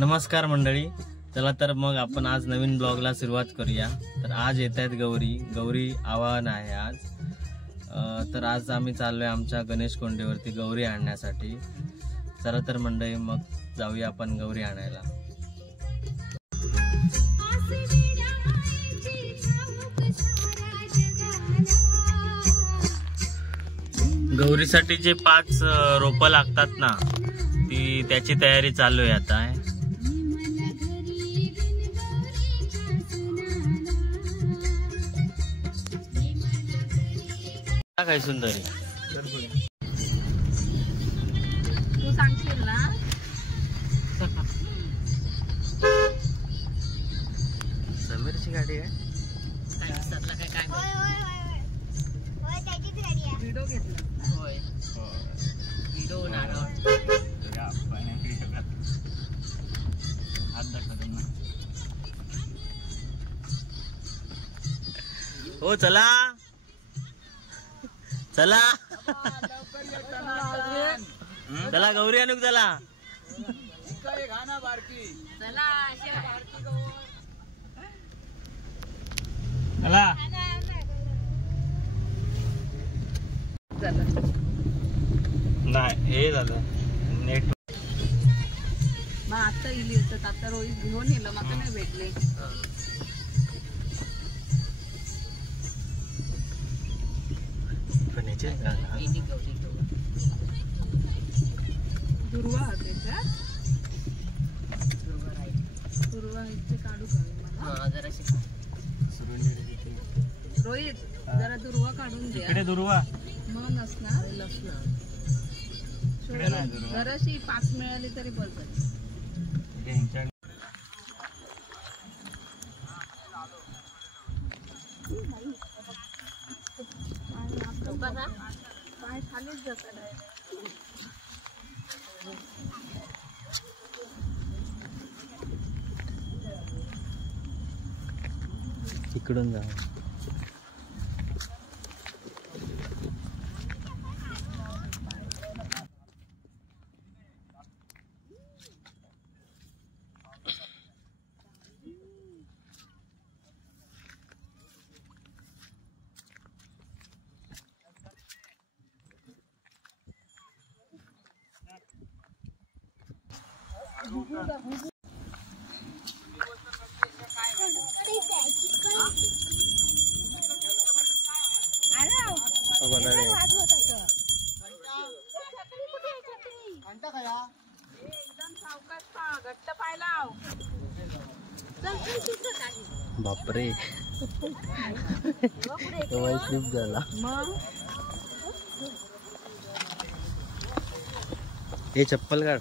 नमस्कार मंडळी, चला तर मग आपण आज नवीन ब्लॉगला सुरुवात करूया। तर आज येत आहेत गौरी आवाहन आहे आज। तर आज आम्ही चाललोय आमच्या गणेश कोंडीवरती गौरी आणण्यासाठी। चला तर मंडळी मग जाऊया आपण गौरी आणायला। गौरीसाठी जे 5 रोपं लागतात ना, त्याची तयारी चालू आहे आता। काय सुंदर आहे, तू सांगशील ना। समीरची गाडी आहे काय व्हिडिओ घेतला होय। व्हिडिओ नारळ हो चला चला चला गौरी आणू चला चला। नाही हे झालं नेट मग आता इली होत, आता रोहित घेऊन येलं, मग नाही भेटले। दुर्वा त्याच्यात दुर्वा काढू रोहित, जरा दुर्वा काढून दे। दुर्वा मग नसणार जराशी 5 मिळाली तरी बरं। पाय खालीच जातात। इकडून जा। बापरे स्लिप झाला। हे चप्पल काढ।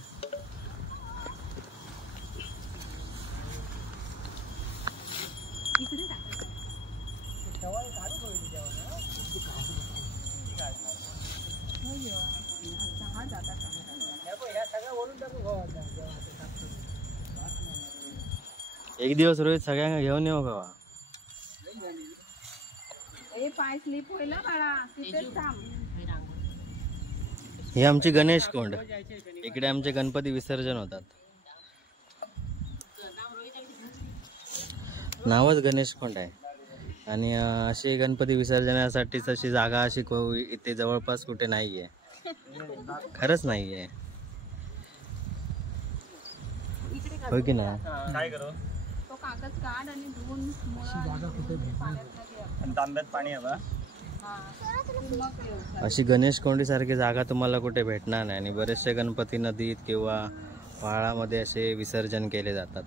एक दिवस रोहित सगळ्यांना घेऊन येऊ का? पाय स्लिप होईल बाळा, तिथेच थांब। हे आमची गणेश कोंड, इकडे आमचे गणपती विसर्जन होतात। नावच गणेश कोंड आहे। आणि अशी गणपती विसर्जनासाठीच अशी जागा अशी इथे जवळपास कुठे नाहीये, खरंच नाहीये, होय की ना? काय करू? तो कागद काढ आणि धुवून तांब्यात पाणी हवा। अशी गणेश कोंडी सारखी जागा तुम्हाला कुठे भेटणार नाही। आणि बरेचसे गणपती नदीत किंवा पहाडामध्ये असे विसर्जन केले जातात।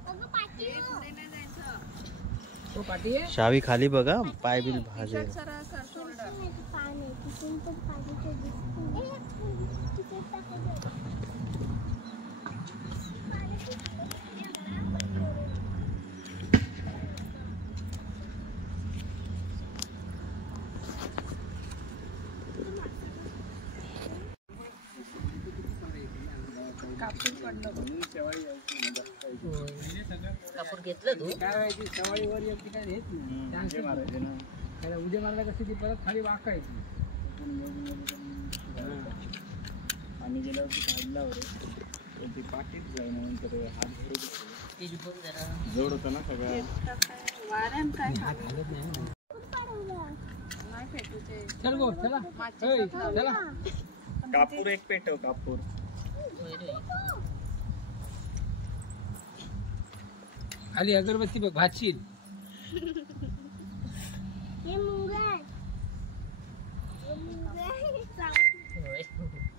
शावी खाली बघा, पाय बिल भाजे। कापूर घेतलं तू काय सवाळीवर येते काय घेत नाही, उद्या मारला कसं ती परत खाली वाकायची। पाणी गेल्यावरती काढला ती पाठीत जाय म्हणून तर हात जोड होतं ना सगळं. वाऱ्यान काय हालत नाही ना. नाही फेकूचे चल गो चला ए, चला कापूर एक पेटव कापूर. खाली अगरबत्ती बघ भाचील.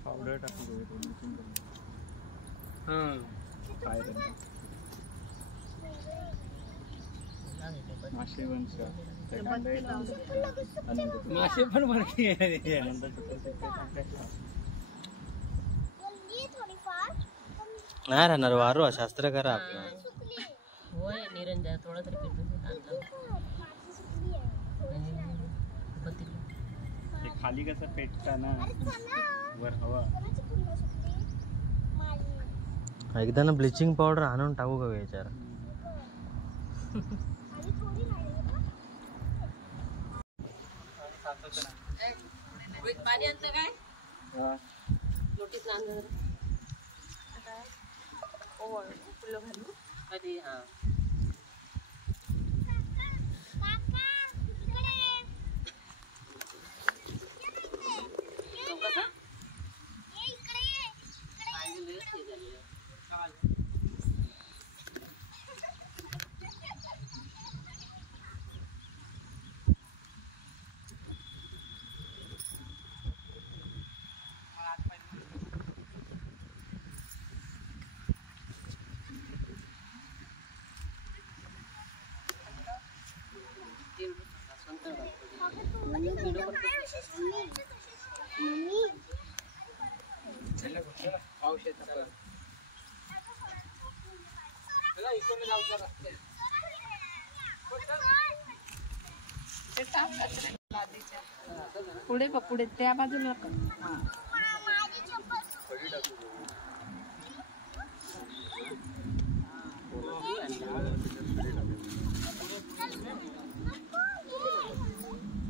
पावडर टाकू हां मासे वंश मासे पण वरती आहे. नाही राहणार वारू शास्त्र करा आपलं. होय निरंजन थोडं तरी खाली कसं पेटता ना वर हवा. एकदा ना ब्लिचिंग पावडर आणून टाकू का याच्यावर. पाणी आणतं काय हा. लोटीत आणलं फुलं घालू कधी हा पुढे बघ पुढे त्या बाजूला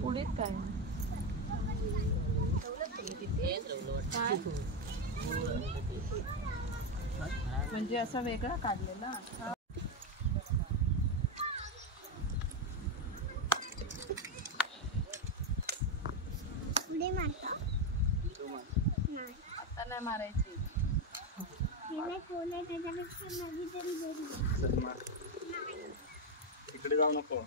पुढे काय म्हणजे असा वेगळा काढलेला. आता नाही मारायची. इकडे जाऊ नको.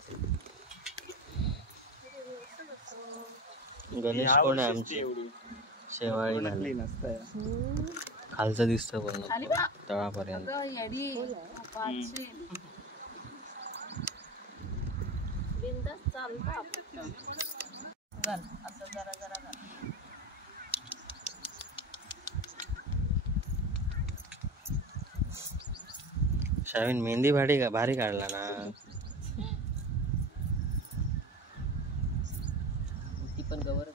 गणेश कोण आहे आमची शेवाळी झाली. खालचं दिसतं पूर्ण तळापर्यंत. बिंदास चालतं असं जरा जरा घाल. शावीन मेहंदी भारी काढला ना. ती पण गवर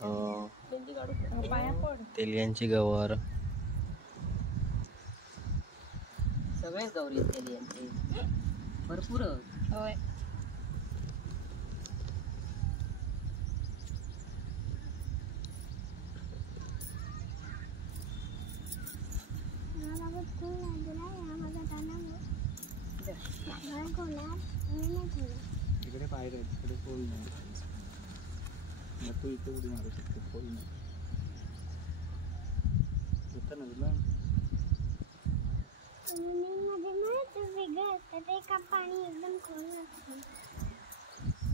हो मेहंदी काढू पाया पड. तेलियांची गवर सगळेच गौरी केली यांची भरपूर. होय इकडे पायऱ्या आहेत, तिकडे पोल नाही. मग तू इथे उडी मारू शकते. पोल नाही येतं ना तुला.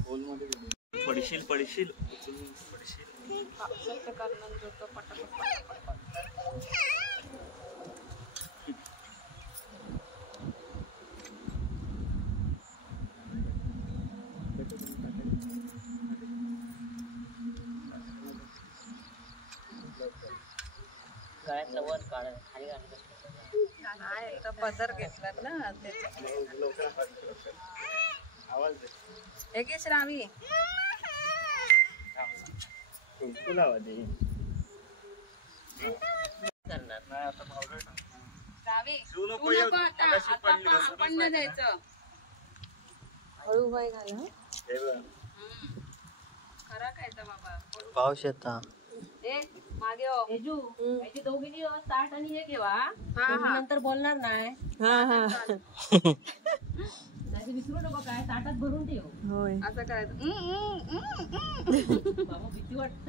पोल मध्ये पडशील पडशील पडशील. गळ्यातलं वर काढ खाली घालत पदर घेतला ना त्याच्या. आवाज दे. एक श्रावी कुंकू आवाज दे. करणार नाही आता पावडर टाक. श्रावी तू तू नको नको आता आपण नाही द्यायचं. हळूबाई घाल. हे बघ. खरा काय बाबा पाऊस येता. मागे हो. याची दोघींनी ताट आणि हे घेवा हा हा नंतर बोलणार नाही विसरू नको काय ताटात भरून ठेव असं करायचं बाबा भीती वाटत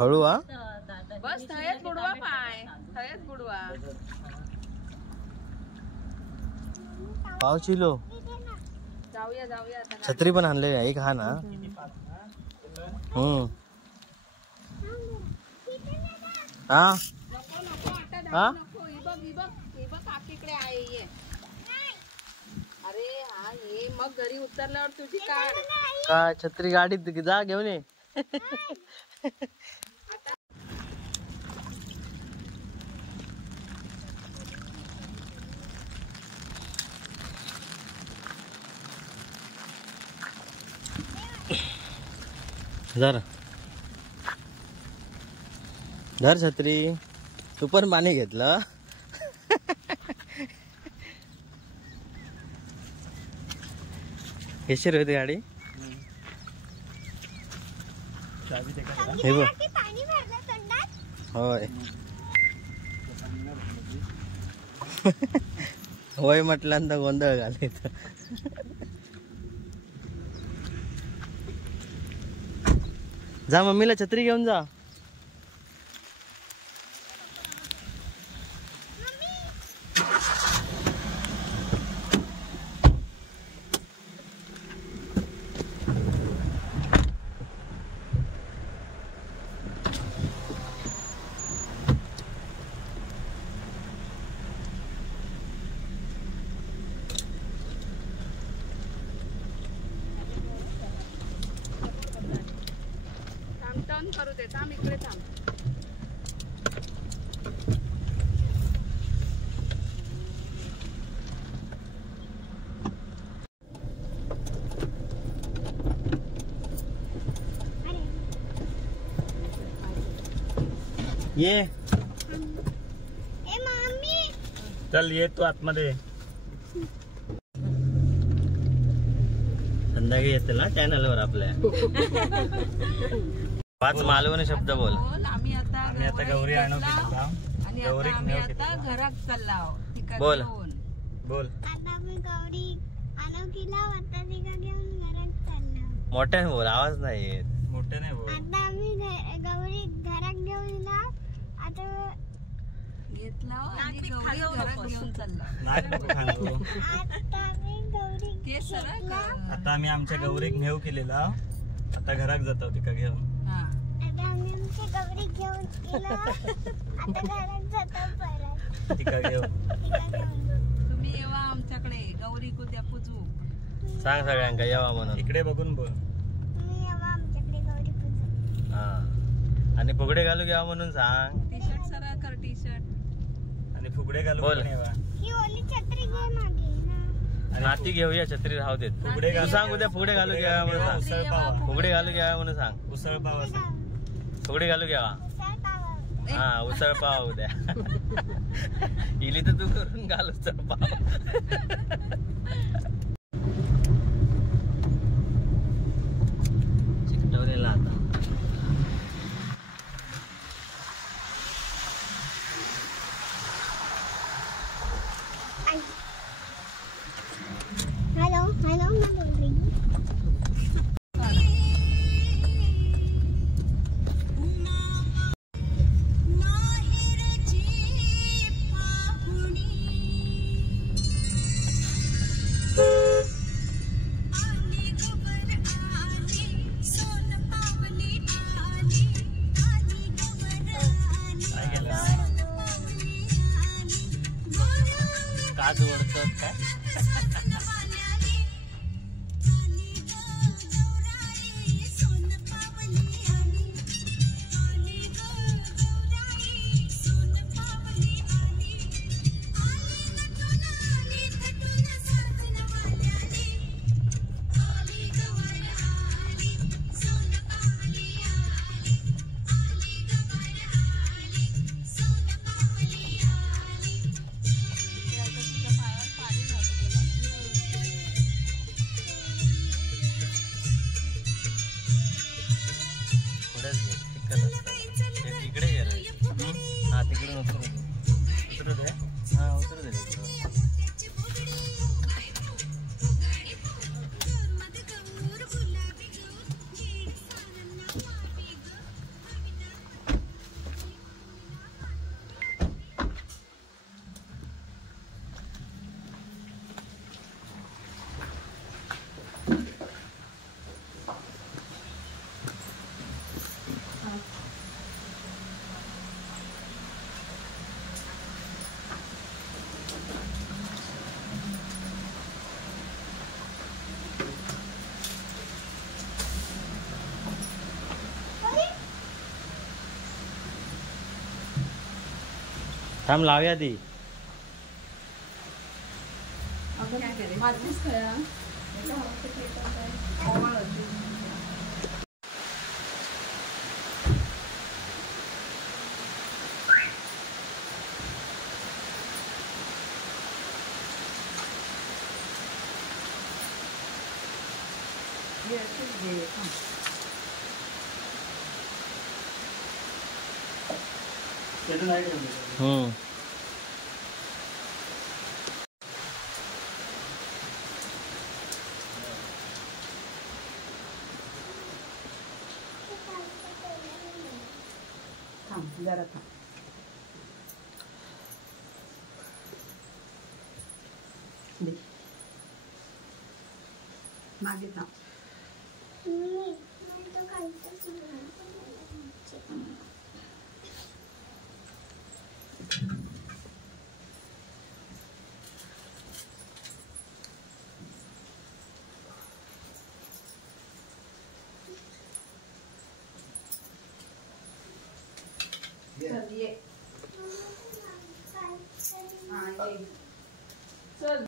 हळू हा बस थयच बुडवा पाय थयच बुडवा पाव चिलो जाऊया जाऊया आता छत्री पण आणले एक हा ना हा हा काकीकडे आहे ये अरे हा ये मग घरी उतरल्यावर तुझी काढ काय छत्री गाडीत जा घेऊन ये जरा धर छत्री तू पण पाणी घेतलं कशी होती गाडी हे बघ होय होय म्हटल्यानंतर गोंधळ घालायचं जा मम्मीला छत्री घेऊन जा टर्न करू दे थांब इकडे थांब ये चल ये तू आतमध्ये संध्याकाळी येते ना चॅनलवर आपल्या 5 मालवणी शब्द बोल आम्ही आता गौरी आणू आणि आता आम्ही आता घरात चाललो बोल. बोल आता मी गौरी अनोखीला वतालिका घेऊन घरात चाललो मोठ्याने बोल आवाज नाही येत मोठे नाही बोल आता आम्ही गौरी घरात घेऊन हिला आता घेतला आणि गौरी घरात घेऊन चाललो नाक नको खांदू. आता आम्ही गौरी केस सरळ कर. आता आम्ही आमच्या गौरीक नेऊ केलेला आता घरात जातो तिका घेऊन हा. आता आम्ही आमची गौरी घेऊन गेलो आता घरात जातो परत तिका घेऊन तिला घेऊन तुम्ही येवा आमच्याकडे गौरी कुद्या पुजू सांग सगळ्यांका यावा म्हणून इकडे बघून बोल तुम्ही येवा आमच्याकडे गौरी पूजा हा आणि फुगडे घालू घ्यावा म्हणून सांग टी शर्ट सरळ कर टी शर्ट आणि फुगडे घालून बोल. पण येवा. ही ओली छत्री घे मागे ना नाती घेऊया छत्री राहू देत फुगडे तू सांग उद्या फुगडे घालू घ्यावा म्हणून सांग उसळ पावा फुगडे घालू घ्यावा म्हणून सांग उसळ पावा सांग. फुगडे घालू घ्यावा उसळ पाव हा उसळ पाव उद्या इली तर तू करून घाल उसळ पाव चिकटवलेला आता हॅलो हॅलो ना गौरी काय केलं काच ओढतात काय थांब लावूया ती. आपण काय करायचं माझीच खया त्याचं नाही ठेवलं. थांब जरा थांब दे. मागे थांब चल ये. हा, ये. चल